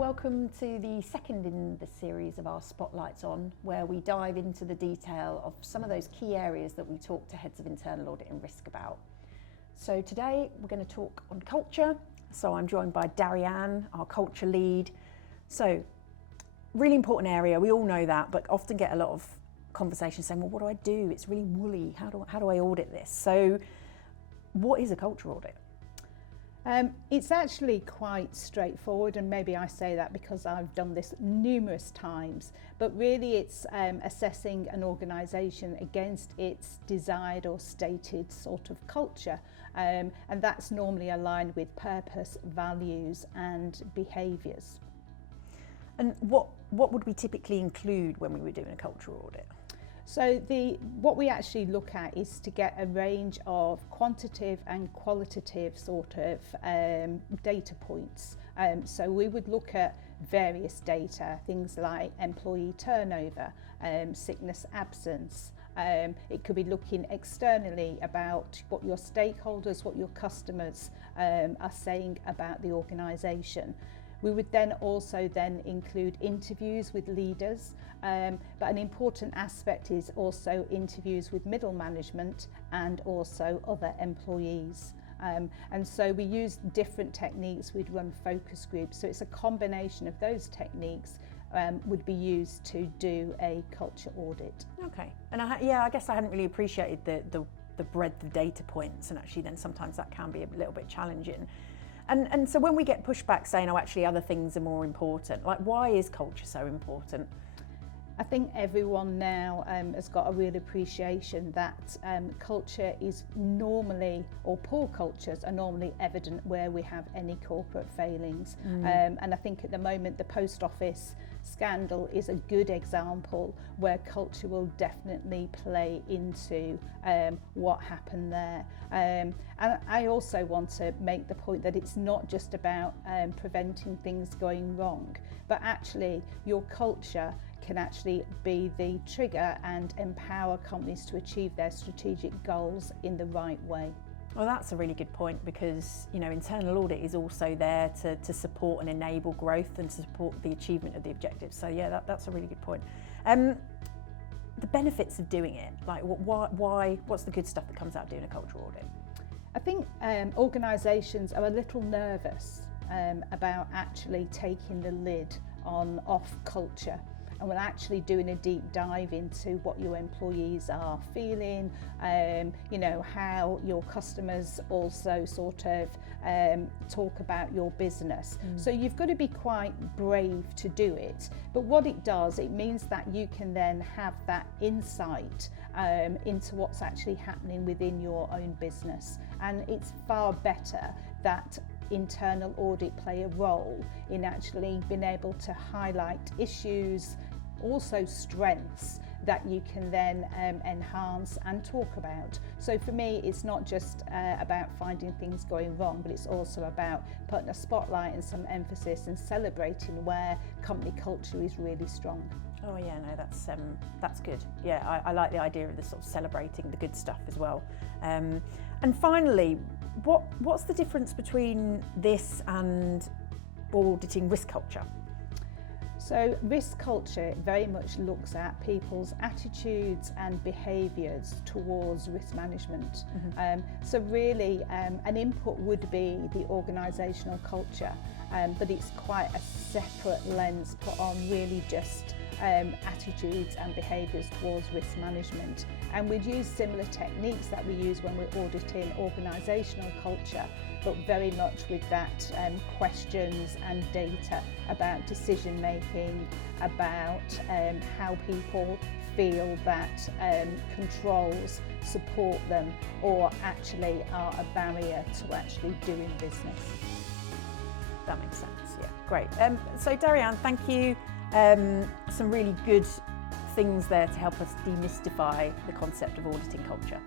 welcome to the second in the series of our Spotlights On, where we dive into the detail of some of those key areas that we talk to heads of internal audit and risk about. So today we're going to talk on culture. So I'm joined by Darianne, our culture lead. So really important area, we all know that, but often get a lot of conversations saying, well, what do I do? It's really woolly. How do I audit this? So what is a culture audit? It's actually quite straightforward, and maybe I say that because I've done this numerous times, but really it's assessing an organisation against its desired or stated sort of culture, and that's normally aligned with purpose, values and behaviours. And what would we typically include when we were doing a culture audit? So what we actually look at is to get a range of quantitative and qualitative sort of data points. So we would look at various data, things like employee turnover, sickness absence. It could be looking externally about what your stakeholders, what your customers are saying about the organisation. We would then also include interviews with leaders, but an important aspect is also interviews with middle management and also other employees. And so we use different techniques. We'd run focus groups, so it's a combination of those techniques would be used to do a culture audit. Okay, and I guess I hadn't really appreciated the breadth of data points, and actually then sometimes that can be a little bit challenging. And so when we get pushback saying, oh, actually other things are more important, like why is culture so important? I think everyone now has got a real appreciation that culture is normally, or poor cultures are normally evident where we have any corporate failings. And I think at the moment the post office scandal is a good example where culture will definitely play into what happened there. And I also want to make the point that it's not just about preventing things going wrong, but actually your culture can actually be the trigger and empower companies to achieve their strategic goals in the right way. Well, that's a really good point, because internal audit is also there to support and enable growth and to support the achievement of the objectives. So yeah, that's a really good point. The benefits of doing it, like what's the good stuff that comes out of doing a culture audit? I think organisations are a little nervous about actually taking the lid off culture. And we're actually doing a deep dive into what your employees are feeling, how your customers also sort of talk about your business. So you've got to be quite brave to do it. But what it does, it means that you can then have that insight into what's actually happening within your own business. And it's far better that internal audit play a role in actually being able to highlight issues, also strengths that you can then enhance and talk about. So for me, it's not just about finding things going wrong, but it's also about putting a spotlight and some emphasis and celebrating where company culture is really strong. Oh yeah, no, that's good. Yeah, I like the idea of the sort of celebrating the good stuff as well. And finally, what's the difference between this and auditing risk culture? So risk culture very much looks at people's attitudes and behaviours towards risk management. So really an input would be the organisational culture, but it's quite a separate lens put on really just attitudes and behaviours towards risk management. And we'd use similar techniques that we use when we're auditing organisational culture, but very much with that questions and data about decision making, about how people feel that controls support them or actually are a barrier to actually doing business. That makes sense, yeah, great. So Darianne, thank you. Some really good things there to help us demystify the concept of auditing culture.